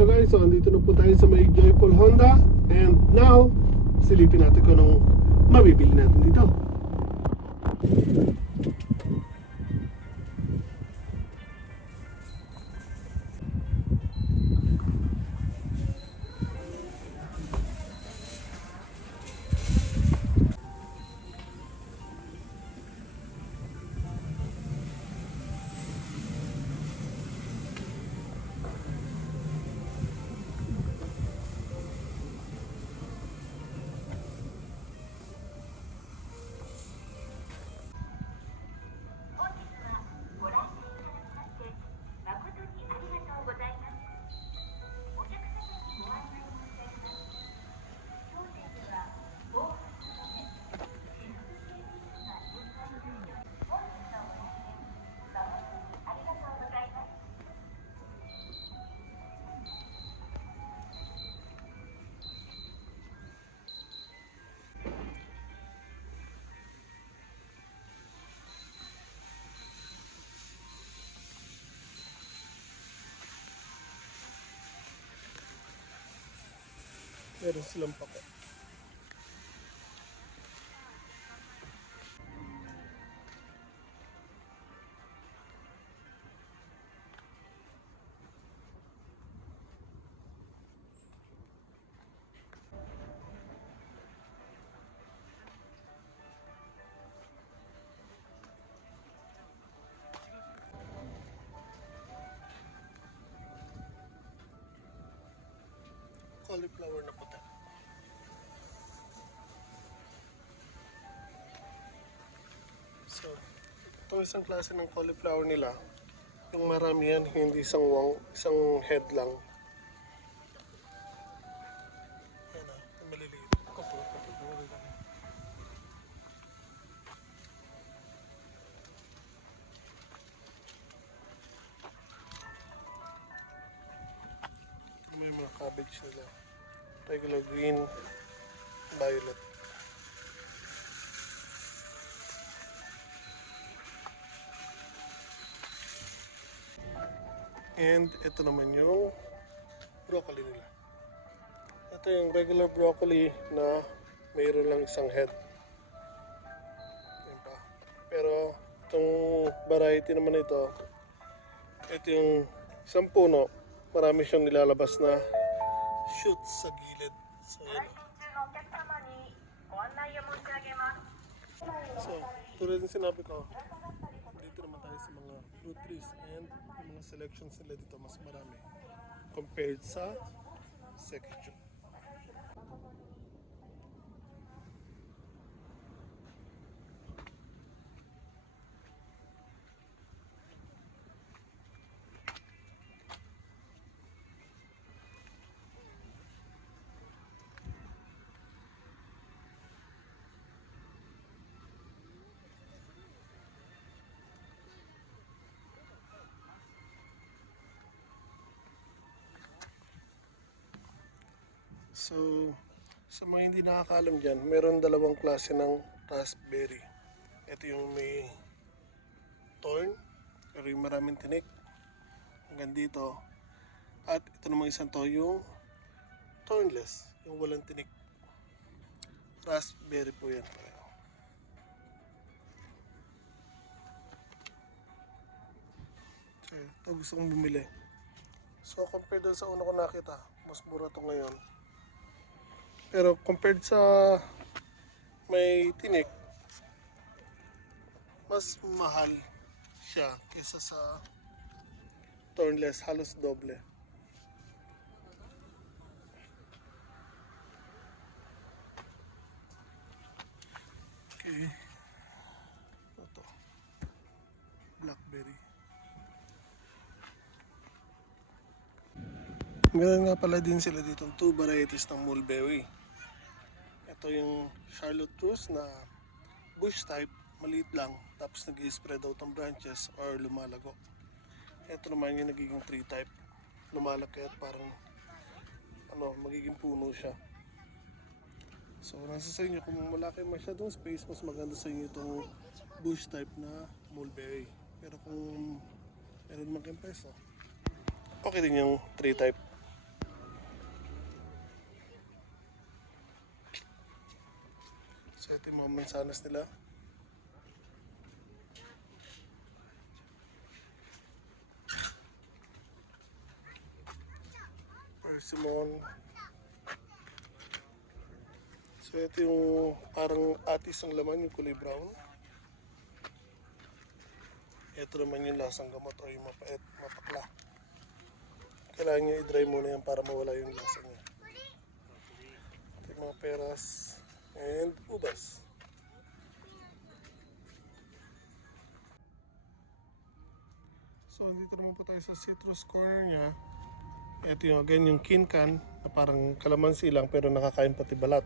So guys, so andito na po tayo sa may Joyful Honda and now, silipin natin kung anong mabibili natin dito. Meron silang pako. So, itong isang klase ng cauliflower nila, yung marami yan, hindi isang wang, isang head lang. Ayan na, yung maliliit. May mga cabbage nila. Regular green, violet. And ito naman yung broccoli nila. Ito yung regular broccoli na mayroon lang isang head. Diba? Pero itong variety naman ito, ito yung isang puno, marami siyang nilalabas na shoots sa gilid. So, yun. So, tulad ng sinabi ko, sa mga fruit trees and mga selections nila dito mas marami compared sa section. So, sa mga hindi nakakaalam dyan, meron dalawang klase ng raspberry. Ito yung may thorn, pero yung maraming tinik. Hanggang dito. At ito namang isang to, yung thornless, yung walang tinik. Raspberry po yan. So, ito gusto kong bumili. So, compared doon sa una ko nakita, mas mura to ngayon. Pero compared sa may tinik, mas mahal siya kaysa sa thornless, halos doble. Okay. Ito. Blackberry. Meron nga pala din sila dito two varieties ng mulberry. Ito yung Charlotte Russe na bush type, maliit lang, tapos nag spread out ang branches or lumalago. Ito naman yung nagiging tree type, lumalaki at parang ano, magiging puno siya. So, nasa sa inyo, kung malaki masyadong space, mas maganda sa inyo itong bush type na mulberry. Pero kung meron man kayong peso, okay din yung tree type. So ito yung mga mansanas nila. Persimmon. So ito yung parang atis ang laman, yung kulay brown. Ito naman yung lasang gamot o yung mapait, mapakla. Kailangan nyo i-dry muna yan para mawala yung lasa niya. Ito yung mga peras and ubas. So, dito naman po tayo sa citrus corner niya. Ito yung again yung kinkan na parang kalamansi lang pero nakakain pati balat.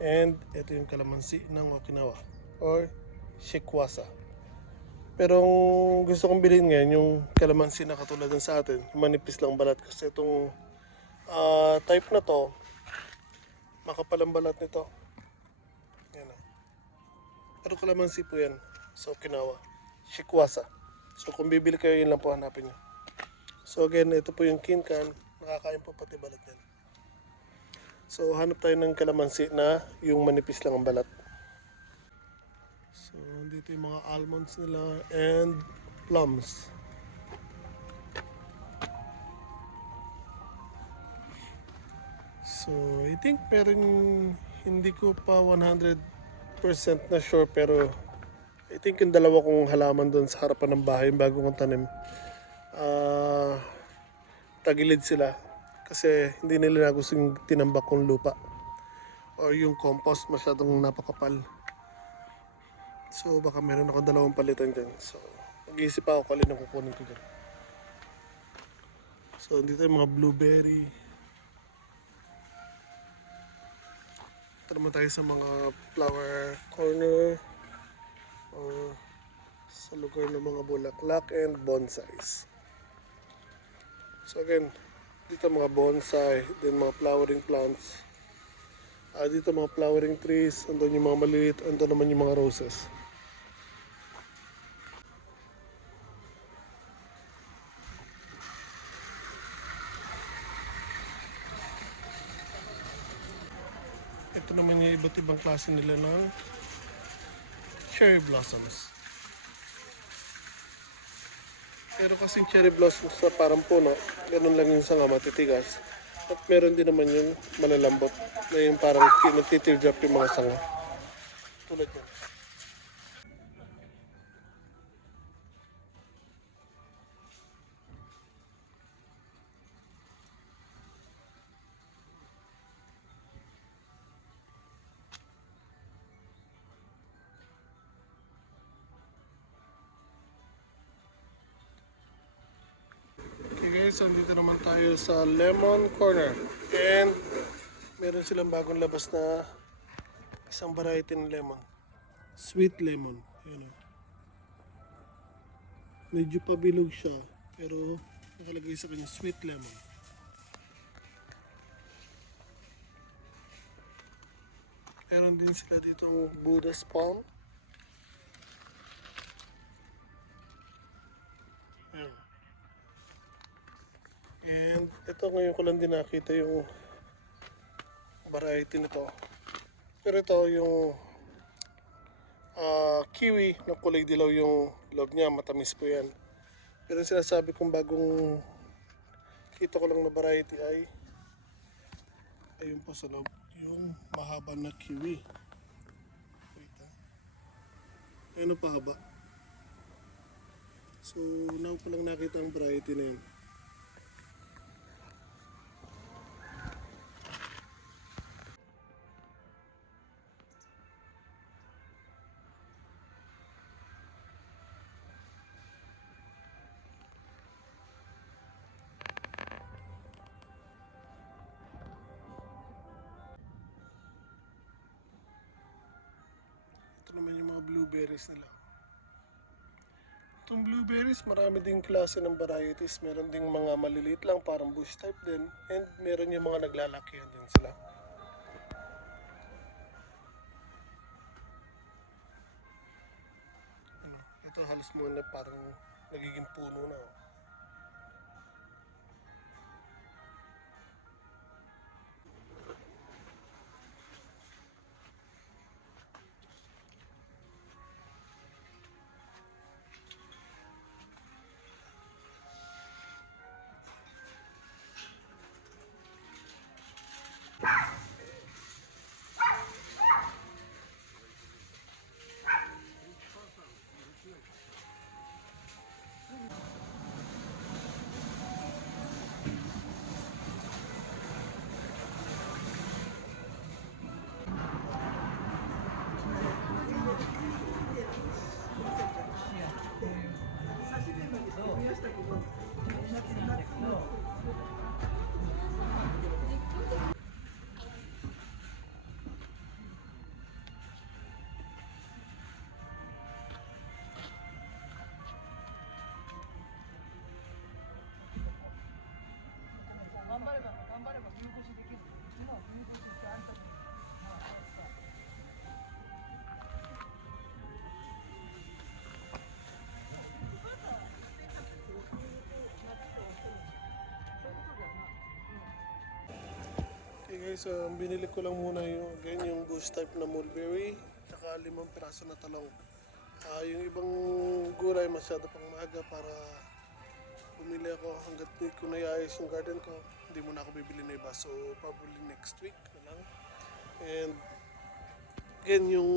And ito yung kalamansi ng Okinawa or shikwasa. Pero ang gusto kong bilhin ngayon yung kalamansi na katulad ng sa atin, manipis lang balat kasi itong ah, type na to makapal ang balat nito. Yan o. Pero kalamansi po yan sa Okinawa. Shikwasa. So kung bibili kayo, yun lang po hanapin nyo. So again, ito po yung kinkan. Nakakain po pati balat yan. So hanap tayo ng kalamansi na yung manipis lang ang balat. So dito yung mga almonds nila and plums. So I think meron hindi ko pa 100% na sure pero I think yung dalawa kong halaman doon sa harapan ng bahay, yung bago kong tanim, ah tagilid sila. Kasi hindi nila na gusto yung tinambak kong lupa. Or yung compost masyadong napakapal. So baka meron ako dalawang palitan dyan. So mag-iisip ako kung alin ang kukunin ko dyan. So dito yung mga blueberry. Ito naman tayo sa mga flower corner. Uh, sa lugar ng mga bulaklak and bonsais. So again, dito mga bonsai, then mga flowering plants. Ah, dito mga flowering trees, andun yung mga maliit, andun naman yung mga roses. Ito naman yung iba't ibang klase nila ng cherry blossoms. Pero kasing cherry blossoms na parang puno, ganun lang yung sanga matitigas. At meron din naman yung malalambot na yung parang nagtitirjap yung mga sanga. Tulad yan. Guys, andito naman tayo sa Lemon Corner. And meron silang bagong labas na isang variety ng lemon. Sweet lemon. Yun o. Medyo pabilog siya. Pero nakalagay sa kanya sweet lemon. Meron din sila dito Buddha's Palm. Ayan. And ito ngayon ko lang din nakita yung variety nito. Pero ito yung ah, kiwi na kulay dilaw yung loob niya, matamis po yan. Pero sinasabi kong bagong kita ko lang na variety ay ayun po sa loob, yung mahaba na kiwi. Wait ah. Ayun pa haba. So, now ko lang nakita ang variety na yun. Blueberries nila. Itong blueberries, marami ding klase ng varieties. Meron ding mga maliliit lang, parang bush type din. And meron yung mga naglalakihan din sila. Ano, ito halos mo na parang nagiging puno na. oh. Okay guys, um, binili ko lang muna yung, again, yung bush type na mulberry, tsaka limang piraso na talong. Ah, yung ibang gulay masyado pang maaga para bumili ako hanggat di ko naiayos yung garden ko. Hindi muna ako bibili na iba. So probably next week na lang. And again, yung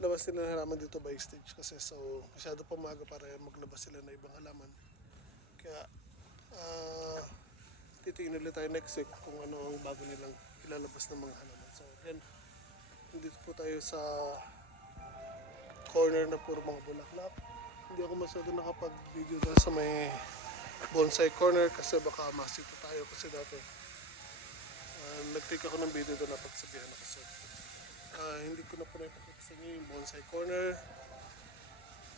labas nila ng halaman dito by stage kasi so masyado pang maaga para maglabas sila na ibang halaman. Kaya ah titingin ulit tayo next week kung ano ang bago nilang ilalabas ng mga halaman. So again, nandito po tayo sa corner na puro mga bulaklak. Hindi ako masyado nakapag-video doon sa may bonsai corner kasi baka masita tayo kasi dati uh, nag-take ako ng video doon na pagsabihan ako. So, ah, hindi ko na po naipakita sa inyo yung bonsai corner.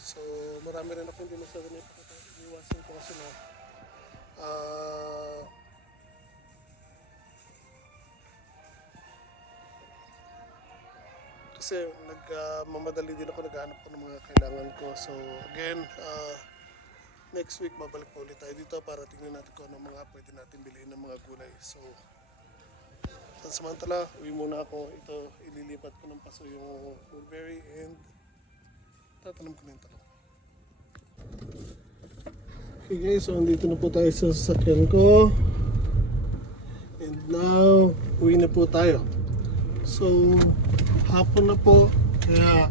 So, marami rin ako hindi masyado naipakita. Iwasan ko kasi na ah kasi nagmamadali din ako naghahanap ko ng mga kailangan ko. So again, uh, next week babalik pa ulit tayo dito para tingnan natin kung ano mga pwede natin bilhin ng mga gulay. So samantala, uwi muna ako. Ito, ililipat ko ng paso yung mulberry and tatanim ko na yung talong. Okay guys, so andito na po tayo sa sasakyan ko. And now, uwi na po tayo. So, hapon na po, kaya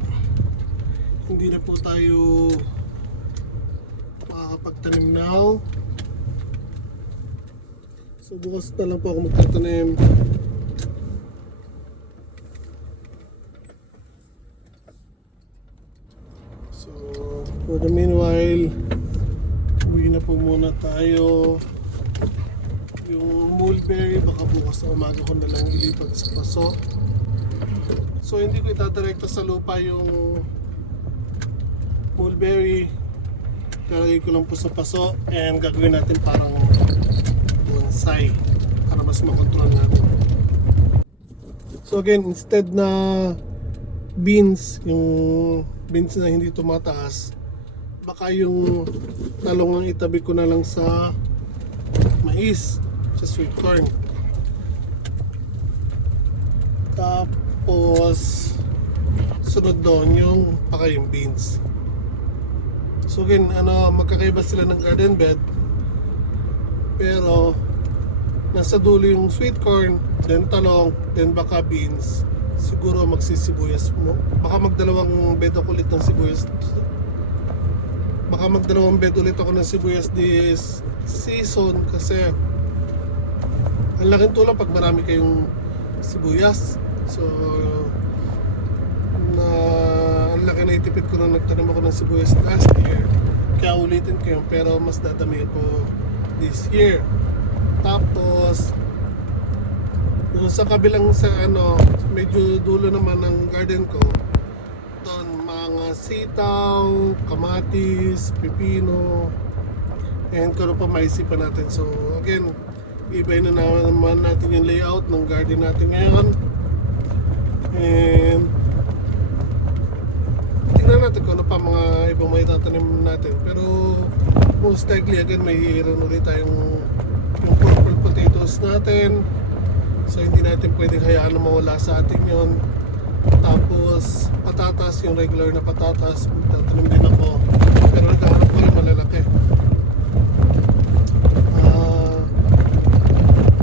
hindi na po tayo makakapagtanim now. So, bukas na lang po ako magtatanim. So, for the meanwhile, uwi na po muna tayo. Yung mulberry, baka bukas na umaga ko na lang ilipat sa paso. So hindi ko itadirekta sa lupa yung mulberry. Lalagay ko lang po sa paso and gagawin natin parang bonsai para mas makontrol natin. So again, instead na beans, yung beans na hindi tumataas, baka yung talong ang itabi ko na lang sa mais, sa sweet corn. Tapos, sunod doon yung baka yung beans. So again, ano, magkakaiba sila ng garden bed. Pero, nasa dulo yung sweet corn, then talong, then baka beans. Siguro magsisibuyas mo. Baka magdalawang bed ako ulit ng sibuyas. Baka magdalawang bed ulit ako ng sibuyas this season kasi ang laking tulong pag marami kayong sibuyas. So, na ang laki na itipid ko na nagtanim ako ng sibuyas last year. Kaya ulitin ko yun, pero mas dadami ko this year. Tapos, yung sa kabilang sa ano, medyo dulo naman ng garden ko, doon mga sitaw, kamatis, pipino, and kung ano pa maisipan natin. So, again, ibay na naman natin yung layout ng garden natin ngayon. And tingnan natin kung ano pa mga ibang may tatanim natin. Pero most likely again may iiran ulit tayong yung purple potatoes natin. So hindi natin pwedeng hayaan na mawala sa atin yon. Tapos patatas, yung regular na patatas, tatanim din ako. Pero naghahanap ko yung malalaki. Ah,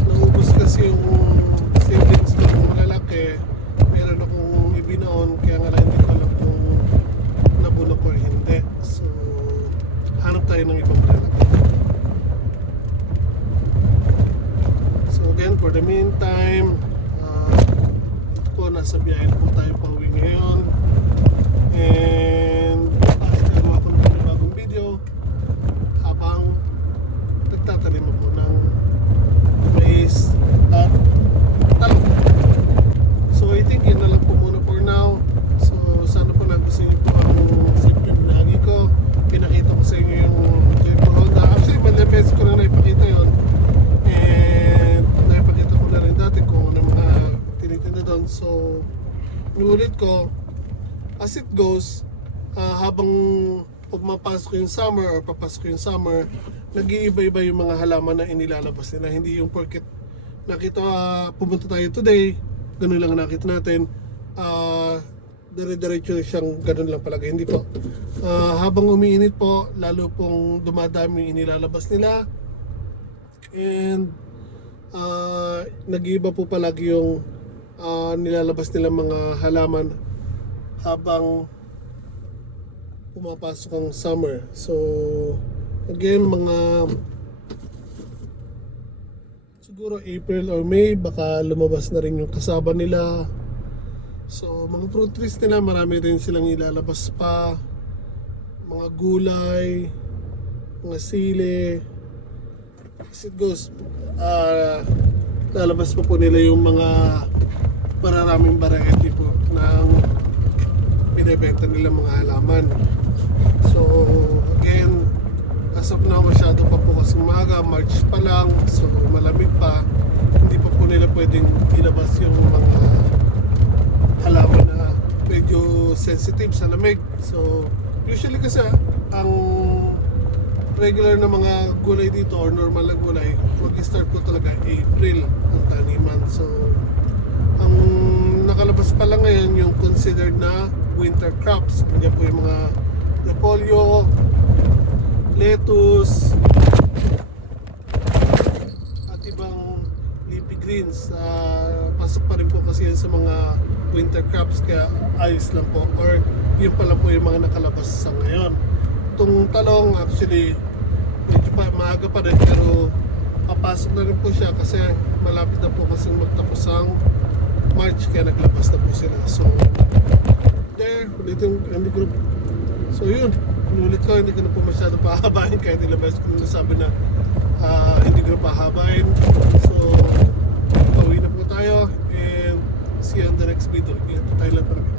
naubos kasi yung savings ko ng malalaki. Meron akong ibinoon, kaya nga lang hindi ko alam kung nabulok or hindi. So, hanap tayo ng ibang malalaki. So again, for the meantime, uh, ito po, nasa biyahe na po tayo pa uwi ngayon. And, uh, gagawa ko ng panibagong video habang nagtatanim ako ng mais at talong. So I think yun na lang po muna for now. So sana po nagustuhan niyo po ang simple binagi ko. Pinakita ko sa inyo yung Toyota Honda. Actually, malamang beses ko na naipakita yun. And Nulit ko, as it goes, ah, habang pumapasok yung summer or papasok yung summer, nag-iiba-iba yung mga halaman na inilalabas nila. Hindi yung porket nakita, ah, pumunta tayo today, ganun lang nakita natin, ah, dire-diretso siyang ganun lang palagi. Hindi po. Ah, habang umiinit po, lalo pong dumadami yung inilalabas nila. And ah, nag-iiba po palagi yung ah, nilalabas nila mga halaman habang pumapasok ang summer. So, again, mga siguro April or May, baka lumabas na rin yung kasaba nila. So, mga fruit trees nila, marami rin silang ilalabas pa. Mga gulay, mga sili. As it goes, ah, lalabas pa po nila yung mga mararaming variety po ng binibenta nila mga halaman. So, again, as of now, masyado pa po kasing maaga, March pa lang, so malamig pa. Hindi pa po nila pwedeng ilabas yung mga halaman na medyo sensitive sa lamig. So, usually kasi ang regular na mga gulay dito or normal na gulay, mag-start po talaga April ang taniman. So, ang nakalabas pa lang ngayon yung considered na winter crops. Kanya po yung mga repolyo, lettuce, at ibang leafy greens. Ah, pasok pa rin po kasi yan sa mga winter crops kaya ayos lang po. Or yun pala po yung mga nakalabas sa ngayon. Itong talong actually medyo pa maaga pa rin pero papasok na rin po siya kasi malapit na po kasi magtapos ang March kaya naglabas na po sila. So, there, ulitin, hindi ko na- So yun, pinulit ko, hindi ko na po masyadong pahabain kahit ilang beses ko na sabi na uh, hindi ko na pahabain. So, pauwi na po tayo and see you on the next video. Ingat po tayo lang